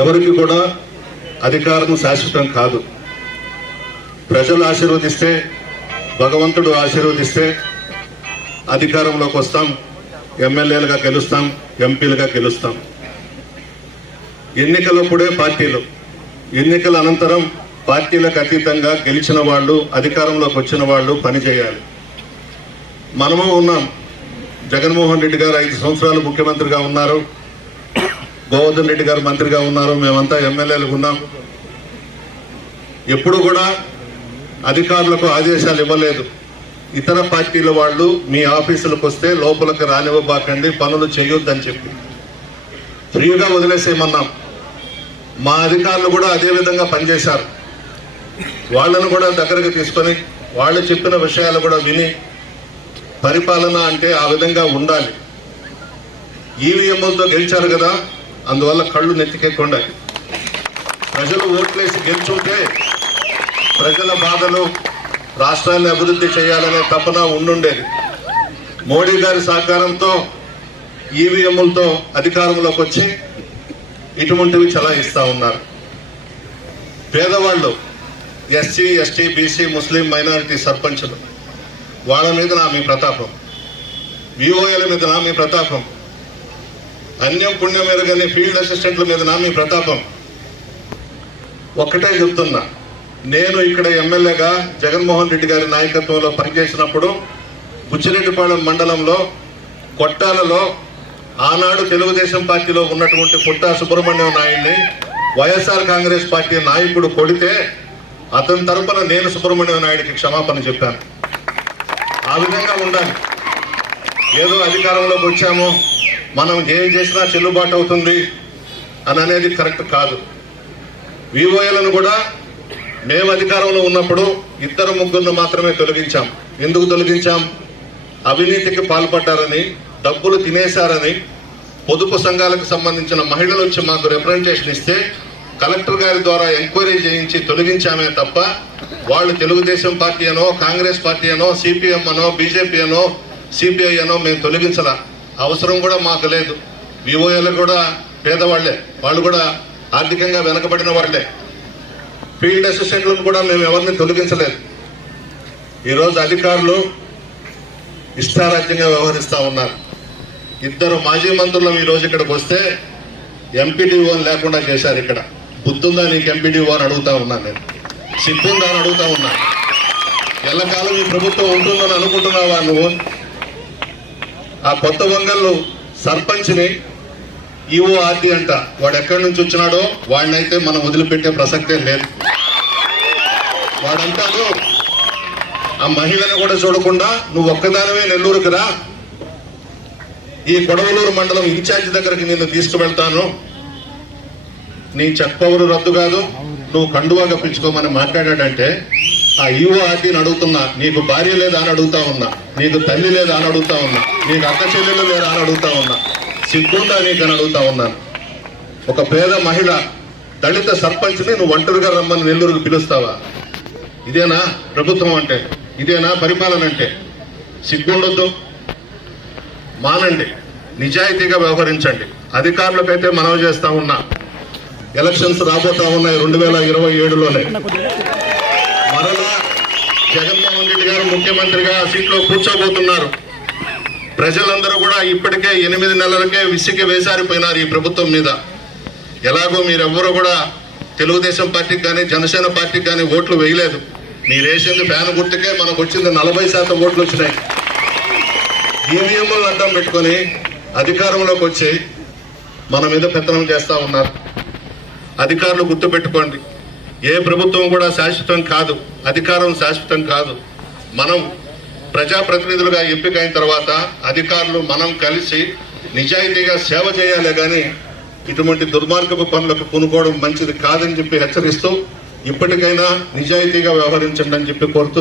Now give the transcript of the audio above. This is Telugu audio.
ఎవరికి కూడా అధికారం శాశ్వతం కాదు. ప్రజలు ఆశీర్వదిస్తే, భగవంతుడు ఆశీర్వదిస్తే అధికారంలోకి వస్తాం, ఎమ్మెల్యేలుగా గెలుస్తాం, ఎంపీలుగా గెలుస్తాం. ఎన్నికలప్పుడే పార్టీలు, ఎన్నికల అనంతరం పార్టీలకు అతీతంగా గెలిచిన వాళ్ళు, అధికారంలోకి వచ్చిన వాళ్ళు పనిచేయాలి. మనము ఉన్నాం. జగన్మోహన్ రెడ్డి గారు 5 సంవత్సరాలు ముఖ్యమంత్రిగా ఉన్నారు, గోవర్ధన్ రెడ్డి గారు మంత్రిగా ఉన్నారు, మేమంతా ఎమ్మెల్యేలు ఉన్నాం. ఎప్పుడు కూడా అధికారులకు ఆదేశాలు ఇవ్వలేదు. ఇతర పార్టీల వాళ్ళు మీ ఆఫీసులకు వస్తే లోపలికి రానివ్వబాకండి, పనులు చేయొద్దని చెప్పి ఫ్రీగా వదిలేసేయమన్నాం. మా అధికారులు కూడా అదే విధంగా పనిచేశారు. వాళ్ళను కూడా దగ్గరకు తీసుకొని వాళ్ళు చెప్పిన విషయాలు కూడా విని, పరిపాలన అంటే ఆ విధంగా ఉండాలి. ఈవీఎంలతో గెలిచారు కదా, అందువల్ల కళ్ళు నెత్తికెక్కుండా. ప్రజలు ఓట్లేసి గెలుచుంటే ప్రజల బాధలు, రాష్ట్రాన్ని అభివృద్ధి చేయాలనే తపన ఉండుండేది. మోడీ గారి సహకారంతో ఈవీఎంలతో అధికారంలోకి వచ్చి ఇటువంటివి చలాయిస్తా ఉన్నారు. పేదవాళ్ళు, ఎస్సీ, ఎస్టీ, బీసీ, ముస్లిం, మైనారిటీ సర్పంచులు, వాళ్ళ మీద నా మీ ప్రతాపం, విఓఏల మీద నా మీ ప్రతాపం, అన్యం పుణ్యం ఎరగని ఫీల్డ్ అసిస్టెంట్ల మీద నా మీ ప్రతాపం. ఒక్కటే చెప్తున్నా, నేను ఇక్కడ ఎమ్మెల్యేగా జగన్మోహన్ రెడ్డి గారి నాయకత్వంలో పనిచేసినప్పుడు బుచ్చిరెడ్డిపాళెం మండలంలో కొట్టాలలో ఆనాడు తెలుగుదేశం పార్టీలో ఉన్నటువంటి పుట్టా సుబ్రహ్మణ్యం నాయుడిని వైఎస్ఆర్ కాంగ్రెస్ పార్టీ నాయకుడు కొడితే అతని తరపున నేను సుబ్రహ్మణ్యం నాయుడికి క్షమాపణ చెప్పాను. ఆ విధంగా ఉండాలి. ఏదో అధికారంలోకి వచ్చాము, మనం ఏం చేసినా చెల్లుబాటు అవుతుంది అని అనేది కరెక్ట్ కాదు. విఓఏలను కూడా మేము అధికారంలో ఉన్నప్పుడు 2-3 మాత్రమే తొలగించాం. ఎందుకు తొలగించాం? అవినీతికి పాల్పడ్డారని, డబ్బులు తినేశారని పొదుపు సంఘాలకు సంబంధించిన మహిళలు వచ్చి మాకు రిప్రజెంటేషన్ ఇస్తే కలెక్టర్ గారి ద్వారా ఎంక్వైరీ చేయించి తొలగించామే తప్ప వాళ్ళు తెలుగుదేశం పార్టీ అనో, కాంగ్రెస్ పార్టీ అనో, సిపిఎం అనో, బీజేపీ అనో, సిపిఐ అనో మేము తొలగించాల అవసరం కూడా మాకు లేదు. విఓఏలు కూడా పేదవాళ్లే, వాళ్ళు కూడా ఆర్థికంగా వెనకబడిన వాళ్లే. ఫీల్డ్ అసిస్టెంట్లను కూడా మేము ఎవరిని తొలగించలేదు. ఈరోజు అధికారులు ఇష్టారాజ్యంగా వ్యవహరిస్తూ ఉన్నారు. 2 మాజీ మంత్రులు ఈరోజు ఇక్కడికి వస్తే ఎంపీడీఓని లేకుండా చేశారు. ఇక్కడ బుద్ధుందా నీకు ఎంపీడీఓ అని అడుగుతా ఉన్నాను, నేను సిగ్గుందా అని అడుగుతా ఉన్నా. ఎల్లకాలం ఈ ప్రభుత్వం ఉంటుందని అనుకుంటున్నావా నువ్వు? ఆ కొత్త వంగళ్ళు సర్పంచ్ని ఈఓఆర్డి అంట, వాడు ఎక్కడి నుంచి వచ్చినాడో వాడినైతే మనం వదిలిపెట్టే ప్రసక్తే లేదు. వాడంటాడు ఆ మహిళను కూడా చూడకుండా నువ్వు ఒక్కదానివే నెల్లూరుకి రా, ఈ కొడవలూరు మండలం ఇన్ఛార్జి దగ్గరికి నిన్ను తీసుకువెళ్తాను, నీ చెక్ పవర్ రద్దు కాదు, నువ్వు కండువా కప్పించుకోమని మాట్లాడాడంటే ఆ ఈఓఆర్డీని అడుగుతున్నా, నీకు భార్య లేదా అని అడుగుతా ఉన్నా, నీకు తల్లి లేదా అని అడుగుతా ఉన్నా, నీకు అక్క చెల్లెలు లేదా అని అడుగుతా ఉన్నా, సిగ్గుందా నీకని అడుగుతా ఉన్నాను. ఒక పేద మహిళ దళిత సర్పంచ్ని నువ్వు ఒంటరిగా రమ్మని నెల్లూరుకు పిలుస్తావా? ఇదేనా ప్రభుత్వం అంటే? ఇదేనా పరిపాలన అంటే? సిగ్గుండొద్దు. మానండి, నిజాయితీగా వ్యవహరించండి. అధికారులకైతే మనవి చేస్తా ఉన్నా, ఎలక్షన్స్ రాబోతా ఉన్నాయి 2027లోనే. మరలా జగన్మోహన్ రెడ్డి గారు ముఖ్యమంత్రిగా సీట్లో కూర్చోబోతున్నారు. ప్రజలందరూ కూడా ఇప్పటికే 8 నెలలకే విసిగి వేసారిపోయినారు ఈ ప్రభుత్వం మీద. ఎలాగో మీరెవ్వరూ కూడా తెలుగుదేశం పార్టీకి కానీ జనసేన పార్టీకి కానీ ఓట్లు వేయలేదు. మీరేసింది ఫ్యాన్ గుర్తుకే, మనకు వచ్చింది 40% ఓట్లు వచ్చినాయి. ఈవీఎంలను అడ్డం పెట్టుకొని అధికారంలోకి వచ్చి మన మీద పెత్తనం చేస్తూ ఉన్నారు. అధికారులు గుర్తుపెట్టుకోండి, ఏ ప్రభుత్వం కూడా శాశ్వతం కాదు, అధికారం శాశ్వతం కాదు. మనం ప్రజాప్రతినిధులుగా ఎంపికైన తర్వాత అధికారులు మనం కలిసి నిజాయితీగా సేవ చేయాలి, కానీ ఇటువంటి దుర్మార్గపు పనులకు పూనుకోవడం మంచిది కాదని చెప్పి హెచ్చరిస్తూ ఇప్పటికైనా నిజాయితీగా వ్యవహరించండి అని చెప్పి కోరుతూ